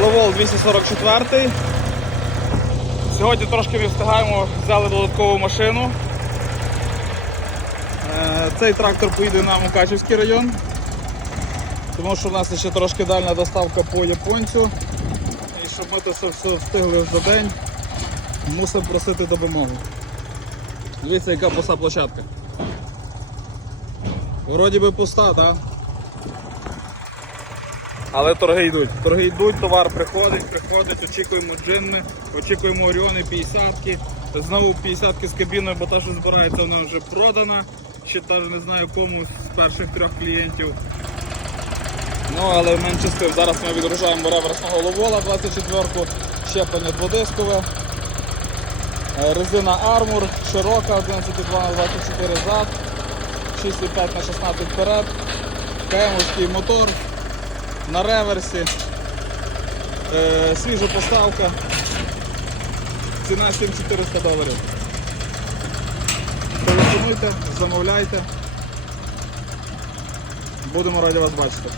Левол 244. Сьогодні трошки не встигаємо, взяли додаткову машину. Е, Цей трактор поїде на Мукачівський район, тому що в нас ще трошки дальня доставка по японцю. І щоб ми це все, встигли за день, мусимо просити допомогу. Дивіться, яка пуста площадка. Вроді би пуста, так? Але торги йдуть. Торги йдуть, товар приходить, приходить, очікуємо джинни, очікуємо Оріони 50-ки. Знову 50-ки з кабіною, бо та, що збирається, вона вже продана. Ще навіть не знаю кому з перших трьох клієнтів. Ну, але менше з тим. Зараз ми відгружаємо реверсного ловола 24-ку, щеплення дводискове. Е, Резина Armour, широка 11,2 на 24 зад, 6,5 на 16 вперед, КМовський мотор на реверсі, е, свіжа поставка, ціна 7400 доларів. Телефонуйте, замовляйте. Будемо раді вас бачити.